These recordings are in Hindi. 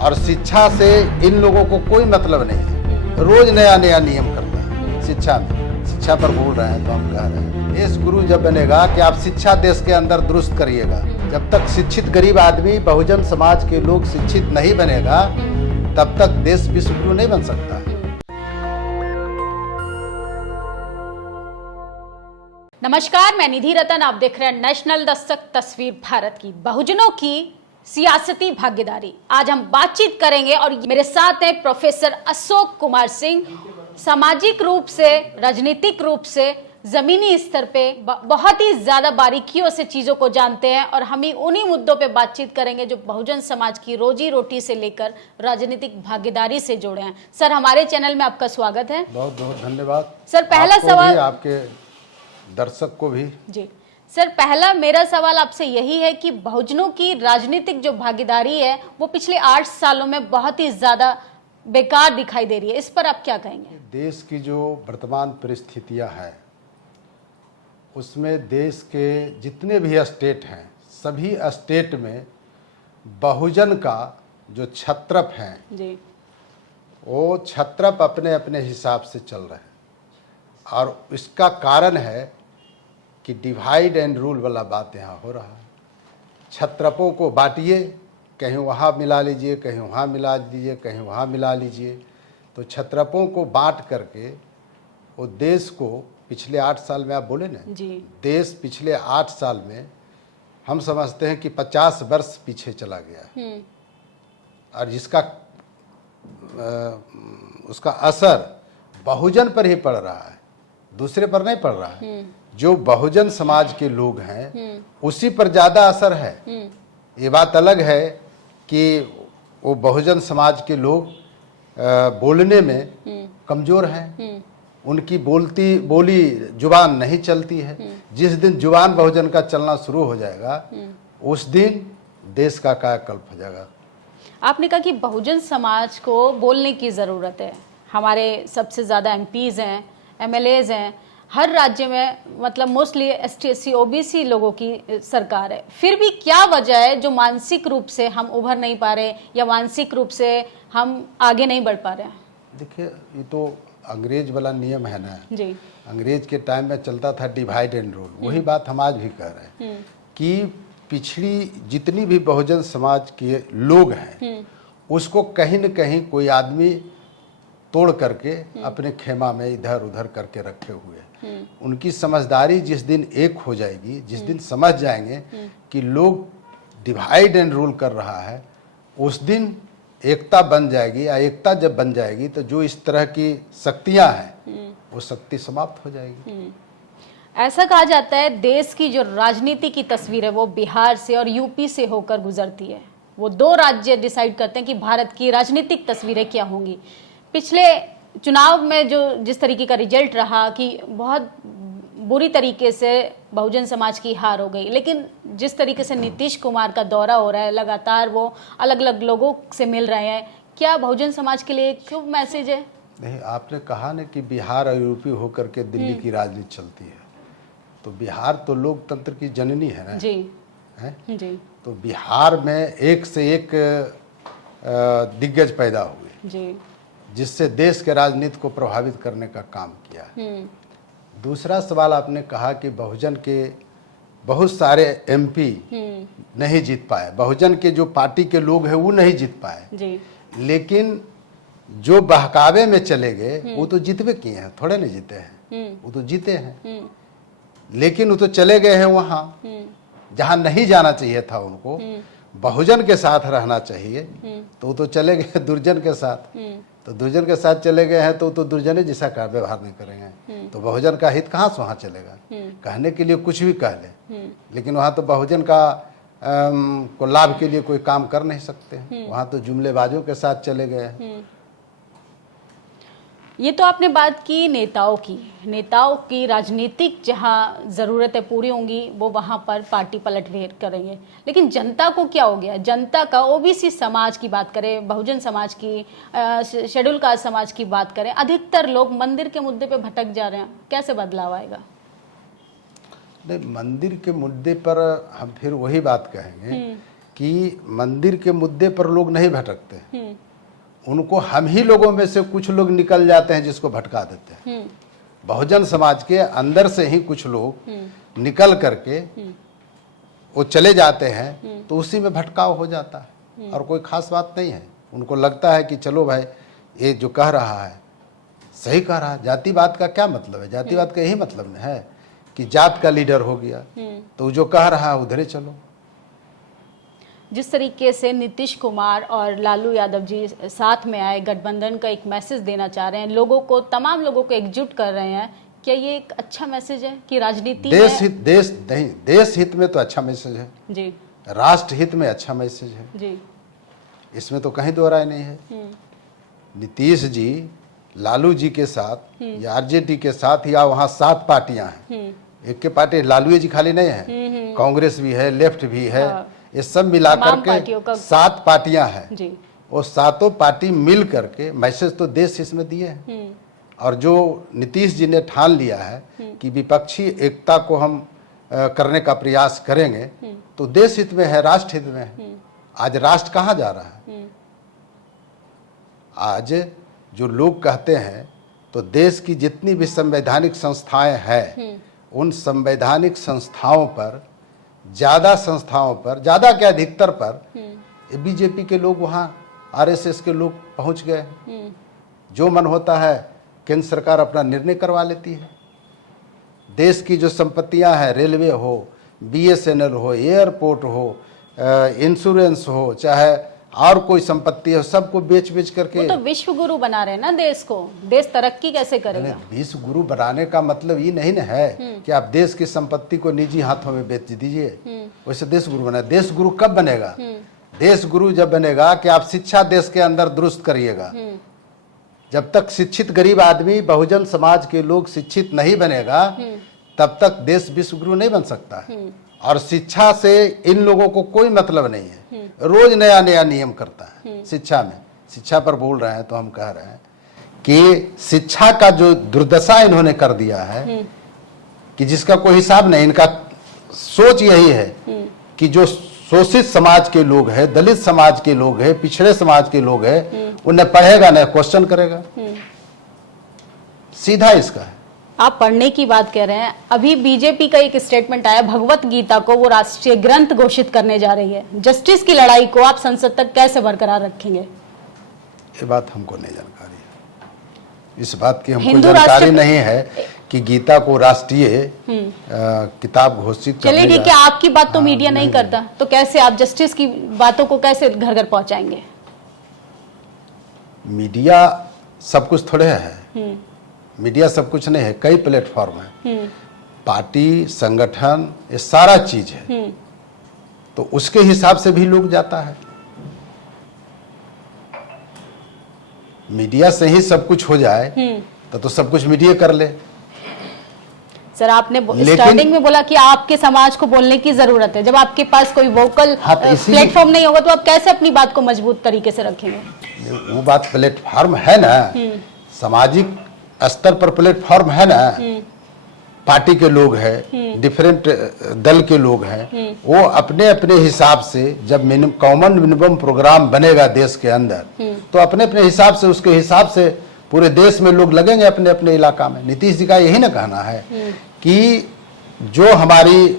और शिक्षा से इन लोगों को कोई मतलब नहीं है। रोज नया नया नियम करता है शिक्षा में। शिक्षा पर बोल रहे हैं तो हम कह रहे हैं देश गुरु जब बनेगा कि आप शिक्षा देश के अंदर दुरुस्त करिएगा। जब तक शिक्षित गरीब आदमी, बहुजन समाज के लोग शिक्षित नहीं बनेगा तब तक देश विश्व गुरु नहीं बन सकता। नमस्कार, मैं निधि रतन। आप देख रहे हैं नेशनल दस्तक तस्वीर भारत की। बहुजनों की सियासती भागीदारी, आज हम बातचीत करेंगे और मेरे साथ हैं प्रोफेसर अशोक कुमार सिंह। सामाजिक रूप से, राजनीतिक रूप से, जमीनी स्तर पे बहुत ही ज्यादा बारीकियों से चीजों को जानते हैं और हम ही उन्हीं मुद्दों पे बातचीत करेंगे जो बहुजन समाज की रोजी रोटी से लेकर राजनीतिक भागीदारी से जुड़े हैं। सर, हमारे चैनल में आपका स्वागत है। बहुत बहुत धन्यवाद सर। पहला सवाल आपके दर्शक को भी जी। सर, पहला मेरा सवाल आपसे यही है कि बहुजनों की राजनीतिक जो भागीदारी है वो पिछले 8 सालों में बहुत ही ज्यादा बेकार दिखाई दे रही है। इस पर आप क्या कहेंगे? देश की जो वर्तमान परिस्थितियां हैं उसमें देश के जितने भी स्टेट हैं सभी स्टेट में बहुजन का जो छत्रप है जी, वो छत्रप अपने अपने हिसाब से चल रहे हैं। और इसका कारण है कि डिवाइड एंड रूल वाला बात यहाँ हो रहा है। छत्रपों को बांटिए, कहीं वहाँ मिला लीजिए, कहीं वहाँ मिला दीजिए, कहीं वहाँ मिला लीजिए। तो छत्रपों को बांट करके वो देश को पिछले 8 साल में, आप बोले ना जी, देश पिछले 8 साल में हम समझते हैं कि 50 वर्ष पीछे चला गया। और जिसका उसका असर बहुजन पर ही पड़ रहा है, दूसरे पर नहीं पड़ रहा है। जो बहुजन समाज के लोग हैं उसी पर ज़्यादा असर है। ये बात अलग है कि वो बहुजन समाज के लोग बोलने में कमज़ोर हैं, उनकी बोली जुबान नहीं चलती है। जिस दिन जुबान बहुजन का चलना शुरू हो जाएगा उस दिन देश का कायाकल्प हो जाएगा। आपने कहा कि बहुजन समाज को बोलने की ज़रूरत है। हमारे सबसे ज़्यादा एमपीज़ हैं, एमएलएज़ हैं, हर राज्य में मतलब मोस्टली एसटी एससी ओबीसी लोगों की सरकार है। फिर भी क्या वजह है जो मानसिक रूप से हम उभर नहीं पा रहे या मानसिक रूप से हम आगे नहीं बढ़ पा रहे हैं? देखिए, ये तो अंग्रेज वाला नियम है ना जी। अंग्रेज के टाइम में चलता था डिवाइड एंड रूल। वही बात हम आज भी कह रहे हैं कि पिछड़ी जितनी भी बहुजन समाज के लोग हैं उसको कहीं न कहीं कोई आदमी तोड़ करके अपने खेमा में इधर उधर करके रखे हुए हैं। उनकी समझदारी जिस दिन एक हो जाएगी, जिस दिन समझ जाएंगे कि लोग डिवाइड एंड रूल कर रहा है, उस दिन एकता बन जाएगी। या एकता जब बन जाएगी तो जो इस तरह की शक्तियां हैं वो शक्ति समाप्त हो जाएगी। ऐसा कहा जाता है देश की जो राजनीति की तस्वीर है वो बिहार से और यूपी से होकर गुजरती है। वो 2 राज्य डिसाइड करते हैं कि भारत की राजनीतिक तस्वीरें क्या होंगी। पिछले चुनाव में जो जिस तरीके का रिजल्ट रहा कि बहुत बुरी तरीके से बहुजन समाज की हार हो गई, लेकिन जिस तरीके से नीतीश कुमार का दौरा हो रहा है, लगातार वो अलग अलग लोगों से मिल रहे हैं, क्या बहुजन समाज के लिए एक शुभ मैसेज है? नहीं, आपने कहा ना कि बिहार और यूपी होकर के दिल्ली की राजनीति चलती है, तो बिहार तो लोकतंत्र की जननी है ना। जी है जी। तो बिहार में एक से एक दिग्गज पैदा हुए जी, जिससे देश के राजनीति को प्रभावित करने का काम किया। दूसरा सवाल आपने कहा कि बहुजन के बहुत सारे एमपी नहीं जीत पाए, बहुजन के जो पार्टी के लोग हैं वो नहीं जीत पाए जी। लेकिन जो बहकावे में चले गए वो तो जीतवे किए हैं, थोड़े नहीं जीते हैं, वो तो जीते हैं। लेकिन वो तो चले गए हैं वहाँ जहाँ नहीं जाना चाहिए था उनको, बहुजन के साथ रहना चाहिए, तो वो तो चले गए दुर्जन के साथ। तो दुर्जन के साथ चले गए हैं तो दुर्जन जैसा का व्यवहार नहीं करेंगे, तो बहुजन का हित कहाँ से वहाँ चलेगा? कहने के लिए कुछ भी कह ले, लेकिन वहाँ तो बहुजन का को लाभ के लिए कोई काम कर नहीं सकते। वहाँ तो जुमलेबाजों के साथ चले गए हैं। ये तो आपने बात की नेताओं की राजनीतिक जहाँ ज़रूरतें पूरी होंगी वो वहाँ पर पार्टी पलटफेर करेंगे, लेकिन जनता को क्या हो गया? जनता का ओबीसी समाज की बात करें, बहुजन समाज की, शेड्यूल कास्ट समाज की बात करें, अधिकतर लोग मंदिर के मुद्दे पे भटक जा रहे हैं। कैसे बदलाव आएगा? नहीं, मंदिर के मुद्दे पर हम फिर वही बात कहेंगे कि मंदिर के मुद्दे पर लोग नहीं भटकते, उनको हम ही लोगों में से कुछ लोग निकल जाते हैं जिसको भटका देते हैं। बहुजन समाज के अंदर से ही कुछ लोग निकल करके वो चले जाते हैं, तो उसी में भटकाव हो जाता है और कोई खास बात नहीं है। उनको लगता है कि चलो भाई ये जो कह रहा है सही कह रहा है। जातिवाद का क्या मतलब है? जातिवाद का यही मतलब है कि जात का लीडर हो गया तो जो कह रहा है उधरे चलो। जिस तरीके से नीतीश कुमार और लालू यादव जी साथ में आए, गठबंधन का एक मैसेज देना चाह रहे हैं, लोगों को, तमाम लोगों को एकजुट कर रहे हैं, क्या ये एक अच्छा मैसेज है कि राजनीति देश हित में तो अच्छा मैसेज है जी, राष्ट्र हित में अच्छा मैसेज है जी, इसमें तो कहीं दो राय नहीं है। नीतीश जी लालू जी के साथ या आरजेडी के साथ या वहाँ 7 पार्टियां हैं, एक के पार्टी लालू जी खाली नहीं है, कांग्रेस भी है, लेफ्ट भी है, ये सब मिलाकर के 7 पार्टियां हैं। वो 7 पार्टी मिल करके मैसेज तो देश हित में दिए हैं। और जो नीतीश जी ने ठान लिया है कि विपक्षी एकता को हम करने का प्रयास करेंगे, तो देश हित में है, राष्ट्र हित में है। आज राष्ट्र कहाँ जा रहा है? आज जो लोग कहते हैं तो देश की जितनी भी संवैधानिक संस्थाएं हैं, उन संवैधानिक संस्थाओं पर, ज़्यादा क्या अधिकतर पर बीजेपी के लोग, वहाँ आरएसएस के लोग पहुँच गए। जो मन होता है केंद्र सरकार अपना निर्णय करवा लेती है। देश की जो संपत्तियां हैं, रेलवे हो, बीएसएनएल हो, एयरपोर्ट हो, इंश्योरेंस हो, चाहे और कोई संपत्ति हो, सबको बेच करके वो तो विश्व गुरु बना रहे हैं ना देश को। देश तरक्की कैसे करेगा? विश्व गुरु बनाने का मतलब ये नहीं ना है कि आप देश की संपत्ति को निजी हाथों में बेच दीजिए, वैसे देश गुरु बना। देश गुरु कब बनेगा? देश गुरु जब बनेगा कि आप शिक्षा देश के अंदर दुरुस्त करिएगा। जब तक शिक्षित गरीब आदमी, बहुजन समाज के लोग शिक्षित नहीं बनेगा, तब तक देश विश्व गुरु नहीं बन सकता है। और शिक्षा से इन लोगों को कोई मतलब नहीं है। रोज नया नया नियम करता है शिक्षा में। शिक्षा पर बोल रहे हैं तो हम कह रहे हैं कि शिक्षा का जो दुर्दशा इन्होंने कर दिया है कि जिसका कोई हिसाब नहीं। इनका सोच यही है कि जो शोषित समाज के लोग हैं, दलित समाज के लोग हैं, पिछड़े समाज के लोग हैं, उन्हें पढ़ेगा ना क्वेश्चन करेगा। सीधा इसका है। आप पढ़ने की बात कह रहे हैं, अभी बीजेपी का एक स्टेटमेंट आया, भगवत गीता को वो राष्ट्रीय ग्रंथ घोषित करने जा रही है। जस्टिस की लड़ाई को आप संसद तक कैसे बरकरार रखेंगे? ये बात हमको नहीं जानकारी है। इस बात की हमको जानकारी नहीं है कि गीता को राष्ट्रीय किताब घोषित। चलिए ठीक है, आपकी बात तो मीडिया नहीं करता, तो कैसे आप जस्टिस की बातों को कैसे घर घर पहुंचाएंगे? मीडिया सब कुछ थोड़े है। मीडिया सब कुछ नहीं है, कई प्लेटफॉर्म है, पार्टी, संगठन, ये सारा चीज है। तो उसके हिसाब से भी लोग जाता है। मीडिया से ही सब कुछ हो जाए तो सब कुछ मीडिया कर ले। सर, आपने स्टार्टिंग में बोला कि आपके समाज को बोलने की जरूरत है। जब आपके पास कोई वोकल प्लेटफॉर्म नहीं होगा तो आप कैसे अपनी बात को मजबूत तरीके से रखेंगे? वो बात प्लेटफॉर्म है ना, सामाजिक स्तर पर प्लेटफॉर्म है ना। पार्टी के लोग हैं, डिफरेंट दल के लोग हैं, वो अपने अपने हिसाब से जब कॉमन मिनिमम प्रोग्राम बनेगा देश के अंदर, तो अपने अपने हिसाब से, उसके हिसाब से पूरे देश में लोग लगेंगे अपने अपने इलाका में। नीतीश जी का यही ना कहना है कि जो हमारी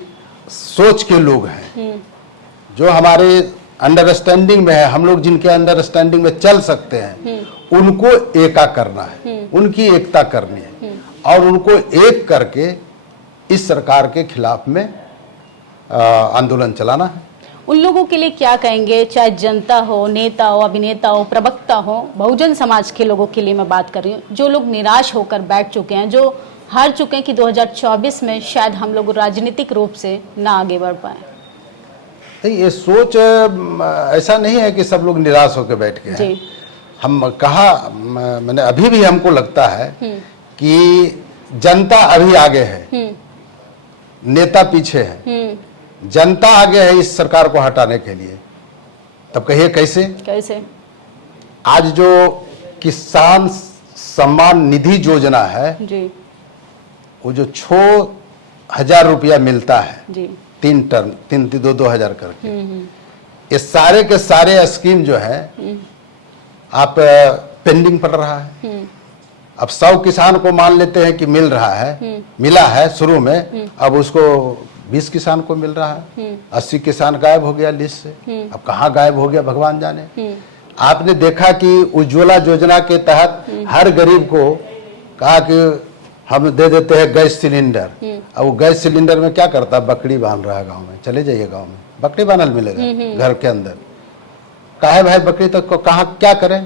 सोच के लोग हैं, जो हमारे अंडरस्टैंडिंग में है, हम लोग जिनके अंडरस्टैंडिंग में चल सकते हैं, उनको एका करना है, उनकी एकता करनी है और उनको एक करके इस सरकार के खिलाफ में आंदोलन चलाना है। उन लोगों के लिए क्या कहेंगे, चाहे जनता हो, नेता हो, अभिनेता हो, प्रवक्ता हो, बहुजन समाज के लोगों के लिए मैं बात कर रही हूँ, जो लोग निराश होकर बैठ चुके हैं, जो हार चुके हैं कि 2024 में शायद हम लोग राजनीतिक रूप से ना आगे बढ़ पाए? नहीं, ये सोच ऐसा नहीं है कि सब लोग निराश होकर बैठ गए हैं। हम मैंने अभी भी हमको लगता है कि जनता अभी आगे है, नेता पीछे है। जनता आगे है इस सरकार को हटाने के लिए। तब कहिए कैसे? आज जो किसान सम्मान निधि योजना है जी, वो जो 6,000 रुपया मिलता है जी, 3 टर्म, 2,000 करके, ये सारे के सारे स्कीम जो है आप पेंडिंग पड़ रहा है। अब 100 किसान को मान लेते हैं कि मिल रहा है, मिला है शुरू में, अब उसको 20 किसान को मिल रहा है। 80 किसान गायब हो गया लिस्ट से। अब कहाँ गायब हो गया भगवान जाने। आपने देखा कि उज्ज्वला योजना के तहत हर गरीब को कहा कि हम दे देते हैं गैस सिलेंडर। अब वो गैस सिलेंडर में क्या करता है, बकरी बांध रहा है गांव में। चले जाइए गांव में, बकरी बांधल मिलेगा घर के अंदर। काहे भाई बकरी तो कहाँ क्या करें।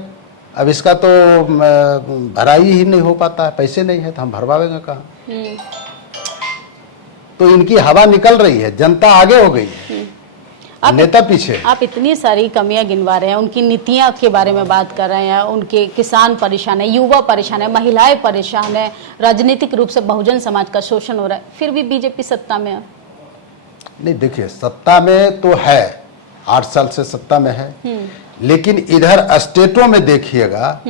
अब इसका तो भराई ही नहीं हो पाता है, पैसे नहीं है तो हम भरवाएंगे कहाँ। तो इनकी हवा निकल रही है, जनता आगे हो गई है, नेता पीछे। आप इतनी सारी कमियां गिनवा रहे हैं, उनकी नीतियां के बारे में बात कर रहे हैं, उनके किसान परेशान है, युवा परेशान है, महिलाएं परेशान है, राजनीतिक रूप से बहुजन समाज का शोषण हो रहा है, फिर भी बीजेपी सत्ता में है। नहीं देखिए, सत्ता में तो है, 8 साल से सत्ता में है, लेकिन इधर स्टेटों में देखिएगा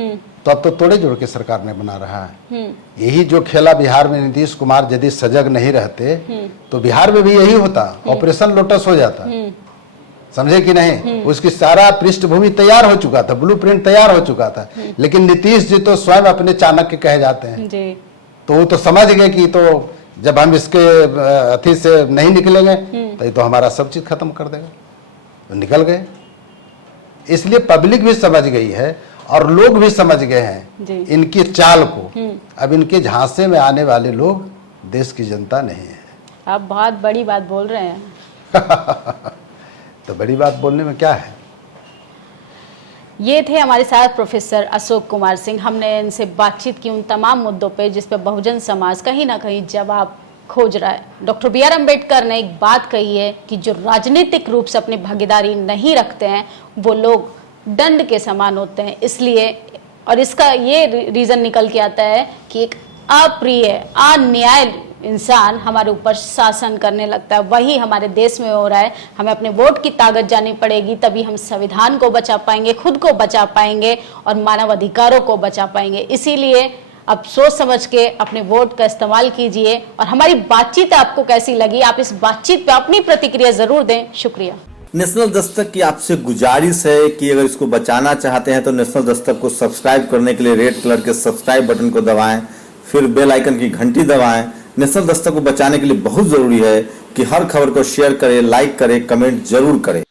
तो अब तो तोड़े जोड़ के सरकार ने बना रहा है। यही जो खेला बिहार में नीतीश कुमार यदि सजग नहीं रहते तो बिहार में भी यही होता, ऑपरेशन लोटस हो जाता। समझे कि नहीं। उसकी सारा पृष्ठभूमि तैयार हो चुका था, ब्लूप्रिंट तैयार हो चुका था, लेकिन नीतीश जी तो स्वयं अपने चाणक्य कहे जाते हैं जी। तो वो तो समझ गए कि तो जब हम इसके अथी से नहीं निकलेंगे तो ये तो हमारा सब चीज खत्म कर देगा। तो निकल गए। इसलिए पब्लिक भी समझ गई है और लोग भी समझ गए हैं इनकी चाल को। अब इनके झांसे में आने वाले लोग देश की जनता नहीं है। आप बहुत बड़ी बात बोल रहे हैं। तो बड़ी बात बोलने में क्या है। ये थे हमारे साथ प्रोफेसर अशोक कुमार सिंह। हमने इनसे बातचीत की उन तमाम मुद्दों पे जिस पे बहुजन समाज कहीं ना कहीं जवाब खोज रहा है। डॉक्टर बी आर अम्बेडकर ने एक बात कही है कि जो राजनीतिक रूप से अपनी भागीदारी नहीं रखते हैं वो लोग दंड के समान होते हैं। इसलिए और इसका ये रीजन निकल के आता है कि एक अप्रिय अन्याय इंसान हमारे ऊपर शासन करने लगता है। वही हमारे देश में हो रहा है। हमें अपने वोट की ताकत जाननी पड़ेगी, तभी हम संविधान को बचा पाएंगे, खुद को बचा पाएंगे और मानव अधिकारों को बचा पाएंगे। इसीलिए अब सोच समझ के अपने वोट का इस्तेमाल कीजिए। और हमारी बातचीत आपको कैसी लगी, आप इस बातचीत पे अपनी प्रतिक्रिया जरूर दें। शुक्रिया। नेशनल दस्तक की आपसे गुजारिश है कि अगर इसको बचाना चाहते हैं तो नेशनल दस्तक को सब्सक्राइब करने के लिए रेड कलर के सब्सक्राइब बटन को दबाएं, फिर बेल आइकन की घंटी दबाएं। नेशनल दस्तक को बचाने के लिए बहुत जरूरी है कि हर खबर को शेयर करें, लाइक करें, कमेंट जरूर करें।